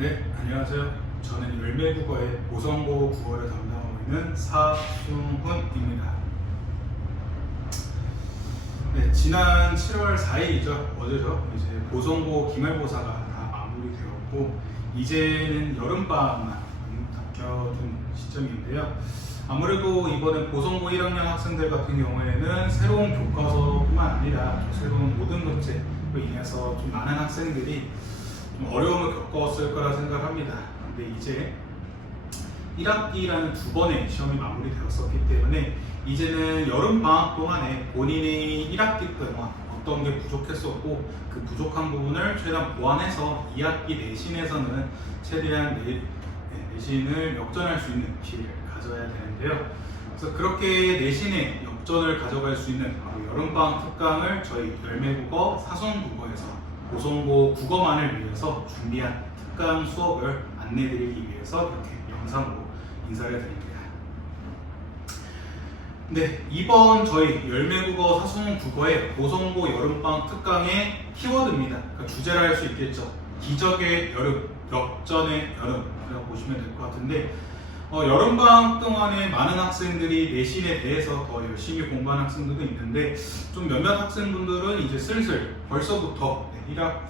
네, 안녕하세요. 저는 열매국어의 보성고 국어를 담당하고 있는 사승훈입니다. 네, 지난 7월 4일이죠. 어제죠. 이제 보성고 기말고사가 다 마무리되었고 이제는 여름방학만 남겨둔 시점인데요. 아무래도 이번에 보성고 1학년 학생들 같은 경우에는 새로운 교과서뿐만 아니라 새로운 모든 교재로 인해서 좀 많은 학생들이 좀 어려움을 겪었을 거라 생각합니다. 근데 이제 1학기라는 두 번의 시험이 마무리되었었기 때문에 이제는 여름방학 동안에 본인이 1학기 동안 어떤 게 부족했었고 그 부족한 부분을 최대한 보완해서 2학기 내신에서는 최대한 내신을 역전할 수 있는 기회를 가져야 되는데요. 그래서 그렇게 내신에 역전을 가져갈 수 있는 바로 여름방학 특강을 저희 열매국어 사성국어에서 보성고 국어만을 위해서 준비한 특강 수업을 안내드리기 위해서 이렇게 영상으로 인사를 드립니다. 네, 이번 저희 열매국어 사성국어의 보성고 여름방학 특강의 키워드입니다. 그러니까 주제라 할 수 있겠죠. 기적의 여름, 역전의 여름이라고 보시면 될 것 같은데 여름방학 동안에 많은 학생들이 내신에 대해서 더 열심히 공부하는 학생들도 있는데 좀 몇몇 학생분들은 이제 슬슬 벌써부터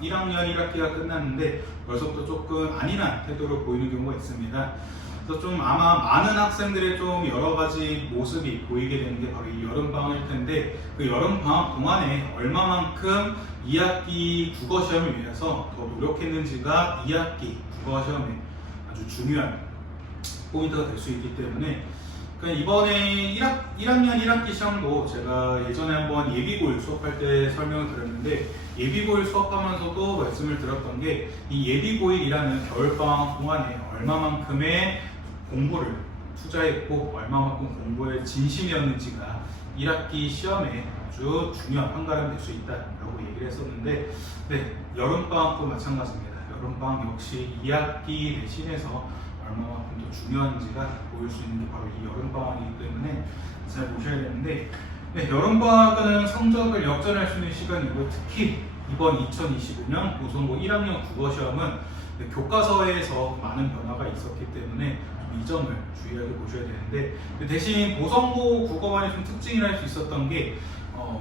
1학년 1학기가 끝났는데 벌써부터 조금 안일한 태도를 보이는 경우가 있습니다. 그래서 좀 아마 많은 학생들의 좀 여러 가지 모습이 보이게 되는 게 바로 이 여름방학일 텐데 그 여름방학 동안에 얼마만큼 2학기 국어시험을 위해서 더 노력했는지가 2학기 국어시험에 아주 중요한 포인트가 될 수 있기 때문에 그러니까 이번에 1학년 1학기 시험도 제가 예전에 한번 예비고일 수업할 때 설명을 드렸는데 예비고일 수업하면서도 말씀을 드렸던 게 이 예비고일이라는 겨울방학 동안에 얼마만큼의 공부를 투자했고 얼마만큼 공부에 진심이었는지가 1학기 시험에 아주 중요한 판가름 될 수 있다라고 얘기를 했었는데 네, 여름방학도 마찬가지입니다. 여름방학 역시 2학기 내신에서 얼마만큼 더 중요한지가 보일 수 있는 게 바로 이 여름방학이기 때문에 잘 보셔야 되는데 네, 여름방학은 성적을 역전할 수 있는 시간이고 특히 이번 2025년 보성고 1학년 국어시험은 교과서에서 많은 변화가 있었기 때문에 이 점을 주의하게 보셔야 되는데 대신 보성고 국어만의 좀 특징이라 할 수 있었던 게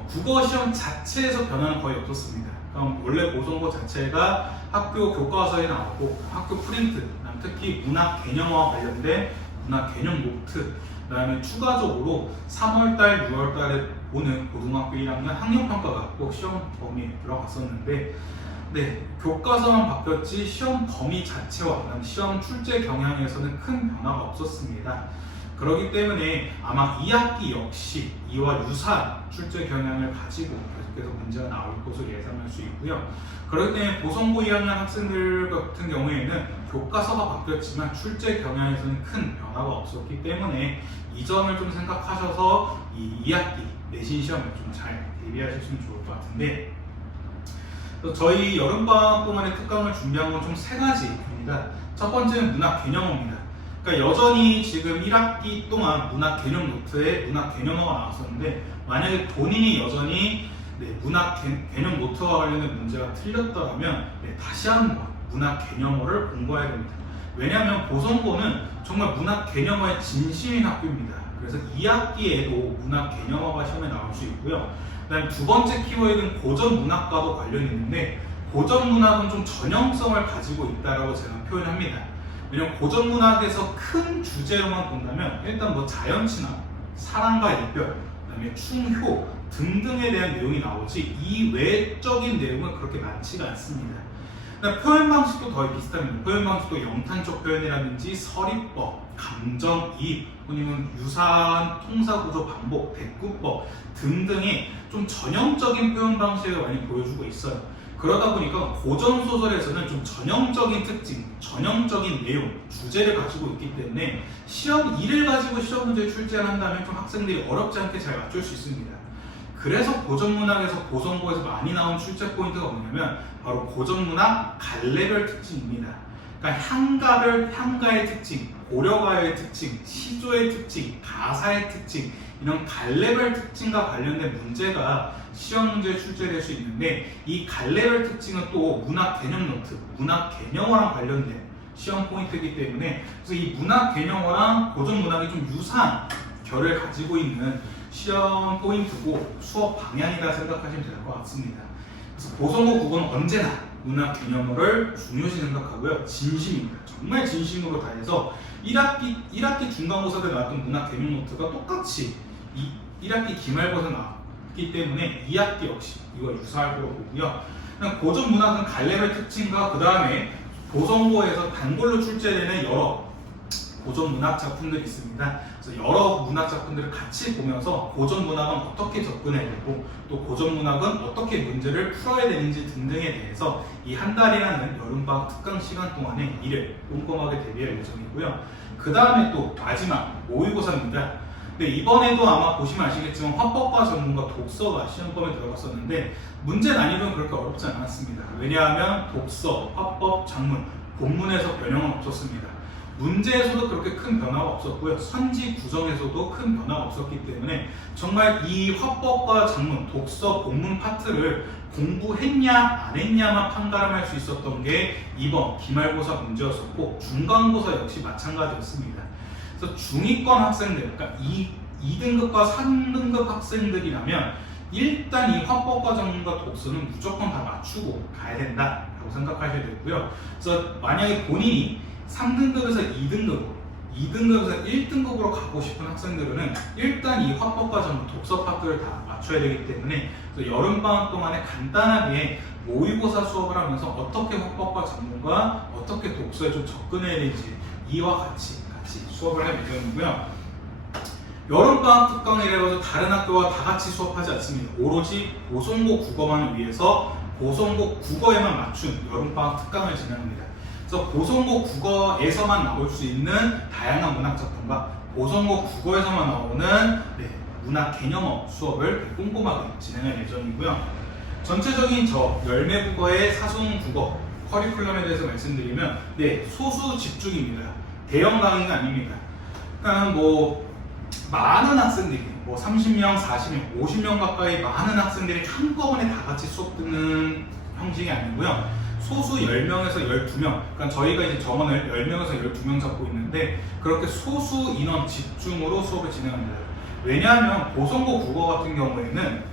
국어시험 자체에서 변화는 거의 없었습니다. 그럼 원래 보성고 자체가 학교 교과서에 나오고 학교 프린트, 특히 문학 개념과 관련된 문학 개념 노트, 그 다음에 추가적으로 3월달, 6월달에 오는 고등학교 1학년 학력평가가 꼭 시험 범위에 들어갔었는데 네, 교과서만 바뀌었지 시험 범위 자체와 그다음 시험 출제 경향에서는 큰 변화가 없었습니다. 그렇기 때문에 아마 2학기 역시 이와 유사한 출제 경향을 가지고 계속해서 문제가 나올 것으로 예상할 수 있고요. 그렇기 때문에 보성고 2학년 학생들 같은 경우에는 교과서가 바뀌었지만 출제 경향에서는 큰 변화가 없었기 때문에 이 점을 좀 생각하셔서 이 2학기 내신 시험을 좀 잘 대비하시면 좋을 것 같은데 저희 여름방학 동안의 특강을 준비한 건 총 3가지입니다. 첫 번째는 문학 개념어입니다. 그러니까 여전히 지금 1학기 동안 문학 개념 노트에 문학 개념어가 나왔었는데 만약에 본인이 여전히 문학 개념 노트와 관련된 문제가 틀렸더라면 다시 한번 문학 개념어를 공부해야 됩니다. 왜냐하면 보성고는 정말 문학 개념어의 진심인 학교입니다. 그래서 2학기에도 문학 개념어가 시험에 나올 수 있고요. 그다음 두 번째 키워드는 고전 문학과도 관련이 있는데 고전 문학은 좀 전형성을 가지고 있다라고 제가 표현합니다. 왜냐면 고전 문학에서 큰 주제로만 본다면 일단 뭐 자연친화, 사랑과 이별, 그다음에 충효 등등에 대한 내용이 나오지 이 외적인 내용은 그렇게 많지가 않습니다. 표현 방식도 거의 비슷합니다. 표현 방식도 영탄적 표현이라든지 서리법, 감정이입, 아니면 유사한 통사구조 반복, 대꾸법 등등의 좀 전형적인 표현 방식을 많이 보여주고 있어요. 그러다 보니까 고전 소설에서는 좀 전형적인 특징, 전형적인 내용, 주제를 가지고 있기 때문에 시험 2를 가지고 시험 문제를 출제한다면 좀 학생들이 어렵지 않게 잘 맞출 수 있습니다. 그래서 고전문학에서 보성고에서 많이 나온 출제 포인트가 뭐냐면 바로 고전문학 갈래별 특징입니다. 그러니까 향가별 향가의 특징, 고려가의 특징, 시조의 특징, 가사의 특징 이런 갈래별 특징과 관련된 문제가 시험 문제에 출제될 수 있는데 이 갈래별 특징은 또 문학 개념 노트, 문학 개념어랑 관련된 시험 포인트이기 때문에 그래서 이 문학 개념어랑 고전 문학이 좀 유사한 결을 가지고 있는 시험 포인트고 수업 방향이다 생각하시면 될 것 같습니다. 그래서 보성고 국어는 언제나 문학 개념어를 중요시 생각하고요. 진심입니다. 정말 진심으로 다해서 1학기 중간고사 때 나왔던 문학 개념 노트가 똑같이 1학기 기말고사 나왔기 때문에 2학기 역시 이거 유사할 거라고 보고요. 고전 문학은 갈래별 특징과 그 다음에 보성고에서 단골로 출제되는 여러 고전 문학 작품들이 있습니다. 그래서 여러 문학 작품들을 같이 보면서 고전 문학은 어떻게 접근해야 되고 또 고전 문학은 어떻게 문제를 풀어야 되는지 등등에 대해서 이 한 달이라는 여름방학 특강 시간 동안에 이를 꼼꼼하게 대비할 예정이고요. 그 다음에 또 마지막 모의고사입니다. 근데 이번에도 아마 보시면 아시겠지만 화법과 전문과 독서가 시험범에 들어갔었는데 문제 난이도는 그렇게 어렵지 않았습니다. 왜냐하면 독서, 화법, 작문, 본문에서 변형은 없었습니다. 문제에서도 그렇게 큰 변화가 없었고요. 선지 구성에서도 큰 변화가 없었기 때문에 정말 이 화법과 작문, 독서, 본문 파트를 공부했냐 안 했냐만 판가름할 수 있었던 게 이번 기말고사 문제였었고 중간고사 역시 마찬가지였습니다. 그래서 중위권 학생들, 그러니까 2등급과 3등급 학생들이라면 일단 이 화법과 작문과 독서는 무조건 다 맞추고 가야 된다라고 생각하셔야 되고요. 그래서 만약에 본인이 3등급에서 2등급에서 1등급으로 가고 싶은 학생들은 일단 이 화법과 작문, 독서 파트를 다 맞춰야 되기 때문에 여름방학 동안에 간단하게 모의고사 수업을 하면서 어떻게 화법과 작문과 어떻게 독서에 좀 접근해야 되는지 이와 같이 수업을 할 예정이고요. 여름방학 특강이라고 해서 다른 학교와 다 같이 수업하지 않습니다. 오로지 보성고 국어만을 위해서 보성고 국어에만 맞춘 여름방학 특강을 진행합니다. 그래서 보성고 국어에서만 나올 수 있는 다양한 문학 작품과 보성고 국어에서만 나오는 문학 개념어 수업을 꼼꼼하게 진행할 예정이고요. 전체적인 열매국어의 사송국어 커리큘럼에 대해서 말씀드리면 소수 집중입니다. 대형 강의가 아닙니다. 그러니까 많은 학생들이 30명, 40명, 50명 가까이 많은 학생들이 한꺼번에 다 같이 수업 듣는 형식이 아니고요. 소수 10명에서 12명, 그러니까 저희가 이제 정원을 10명에서 12명 잡고 있는데 그렇게 소수 인원 집중으로 수업을 진행합니다. 왜냐하면 보성고 국어 같은 경우에는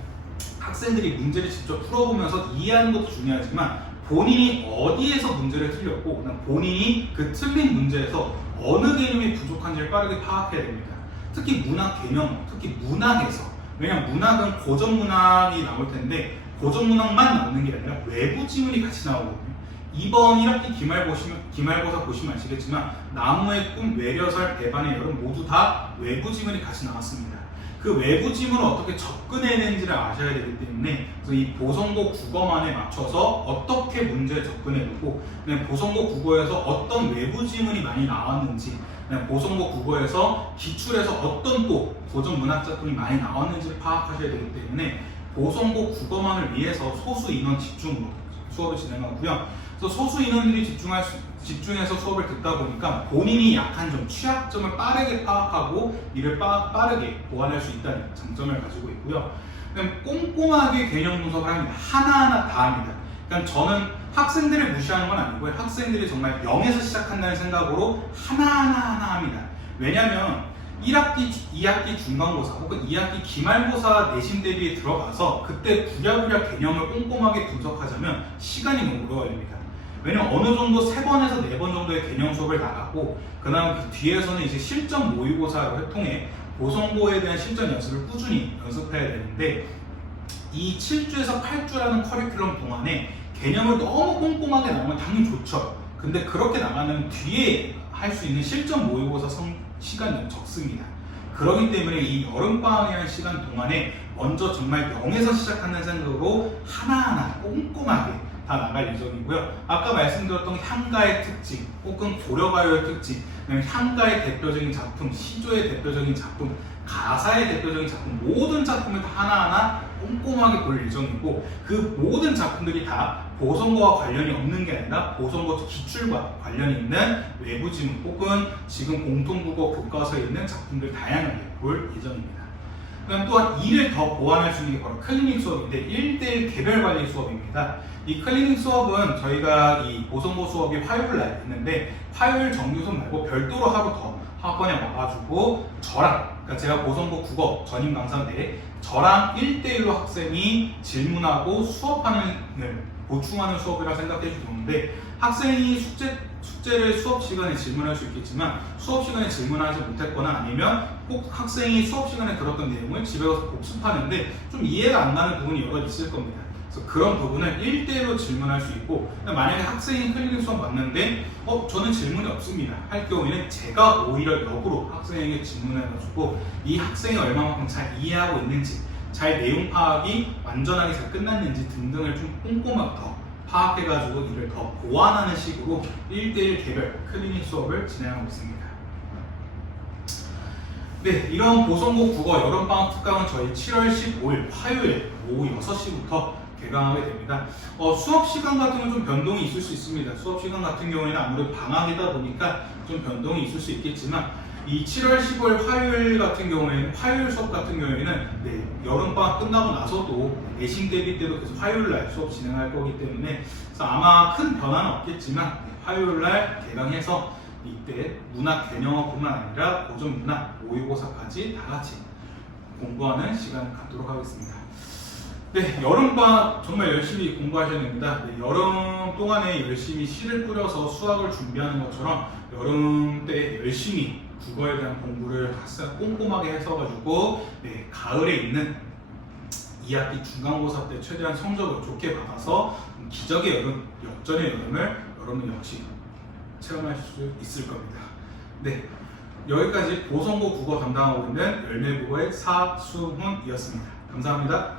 학생들이 문제를 직접 풀어보면서 이해하는 것도 중요하지만 본인이 어디에서 문제를 틀렸고 본인이 그 틀린 문제에서 어느 개념이 부족한지를 빠르게 파악해야 됩니다. 특히 문학 개념, 특히 문학에서. 왜냐하면 문학은 고전 문학이 나올 텐데 고전 문학만 나오는 게 아니라 외부 지문이 같이 나오거든요. 이번 1학기 기말고사 보시면 아시겠지만 나무의 꿈, 외려설, 대반의 여름 모두 다 외부 지문이 같이 나왔습니다. 그 외부 지문을 어떻게 접근해야 되는지를 아셔야 되기 때문에 그래서 이 보성고 국어만에 맞춰서 어떻게 문제에 접근해보고 보성고 국어에서 어떤 외부 지문이 많이 나왔는지 보성고 국어에서 기출에서 어떤 또 고전 문학 작품이 많이 나왔는지를 파악하셔야 되기 때문에 보성고 국어만을 위해서 소수 인원 집중으로 수업을 진행하고요. 그래서 소수 인원들이 집중해서 수업을 듣다 보니까 본인이 약한 점, 취약점을 빠르게 파악하고 이를 빠르게 보완할 수 있다는 장점을 가지고 있고요. 꼼꼼하게 개념 분석을 합니다. 하나하나 다 합니다. 그러니까 저는 학생들을 무시하는 건 아니고요. 학생들이 정말 0에서 시작한다는 생각으로 하나하나 합니다. 왜냐하면 1학기, 2학기 중간고사 혹은 2학기 기말고사 내신 대비에 들어가서 그때 부랴부랴 개념을 꼼꼼하게 분석하자면 시간이 너무 오래 걸립니다. 왜냐면 어느 정도 3번에서 4번 정도의 개념 수업을 나가고 그 다음 그 뒤에서는 이제 실전 모의고사를 통해 보성고에 대한 실전 연습을 꾸준히 연습해야 되는데 이 7주에서 8주라는 커리큘럼 동안에 개념을 너무 꼼꼼하게 나오면 당연히 좋죠. 근데 그렇게 나가면 뒤에 할 수 있는 실전 모의고사 시간이 적습니다. 그렇기 때문에 이 여름방학이라는 시간 동안에 먼저 정말 0에서 시작하는 생각으로 하나하나 꼼꼼하게 다 나갈 예정이고요. 아까 말씀드렸던 향가의 특징 혹은 고려가요의 특징, 향가의 대표적인 작품, 시조의 대표적인 작품, 가사의 대표적인 작품, 모든 작품을 다 하나하나 꼼꼼하게 볼 예정이고 그 모든 작품들이 다 보성고와 관련이 없는 게 아니라 보성고 기출과 관련이 있는 외부 지문 혹은 지금 공통국어 교과서에 있는 작품들 다양하게 볼 예정입니다. 그다음 또한 이를 더 보완할 수 있는 게 바로 클리닉 수업인데 1대1 개별 관리 수업입니다. 이 클리닉 수업은 저희가 이 보성고 수업이 화요일 날 있는데 화요일 정규 수업 말고 별도로 하루 더 학원에 와가지고 저랑, 그러니까 제가 보성고 국어 전임 강사인데 저랑 1대1로 학생이 질문하고 수업하는 보충하는 수업이라 생각해 주셨는데, 학생이 숙제를 수업 시간에 질문할 수 있겠지만 수업 시간에 질문하지 못했거나 아니면 꼭 학생이 수업 시간에 들었던 내용을 집에 가서 복습하는데 좀 이해가 안 가는 부분이 여러 있을 겁니다. 그래서 그런 부분을 1대1로 질문할 수 있고, 만약에 학생이 클리닉 수업 맞는데 저는 질문이 없습니다 할 경우에는 제가 오히려 역으로 학생에게 질문해가지고 이 학생이 얼마만큼 잘 이해하고 있는지, 잘 내용 파악이 완전하게 잘 끝났는지 등등을 좀 꼼꼼하게 더 파악해가지고 이를 더 보완하는 식으로 1대1 개별 클리닉 수업을 진행하고 있습니다. 네, 이런 보성고 국어 여름방학 특강은 저희 7월 15일 화요일 오후 6시부터 개강하게 됩니다. 수업 시간 같은 건 좀 변동이 있을 수 있습니다. 수업 시간 같은 경우에는 아무래도 방학이다 보니까 좀 변동이 있을 수 있겠지만 이 7월 15일 화요일 같은 경우에는 화요일 수업 같은 경우에는 여름방학 끝나고 나서도 내신 대비 때도 계속 화요일 날 수업 진행할 거기 때문에 그래서 아마 큰 변화는 없겠지만 화요일 날 개강해서 이때 문학 개념뿐만 아니라 고전 문학 모의고사까지 다 같이 공부하는 시간을 갖도록 하겠습니다. 네, 여름방학 정말 열심히 공부하셔야 됩니다. 여름 동안에 열심히 씨를 뿌려서 수학을 준비하는 것처럼 여름 때 열심히 국어에 대한 공부를 꼼꼼하게 해서가지고 가을에 있는 2학기 중간고사 때 최대한 성적을 좋게 받아서 기적의 여름, 역전의 여름을 여러분 역시 체험할 수 있을 겁니다. 네, 여기까지 보성고 국어 담당하고 있는 열매국어의 사수훈이었습니다. 감사합니다.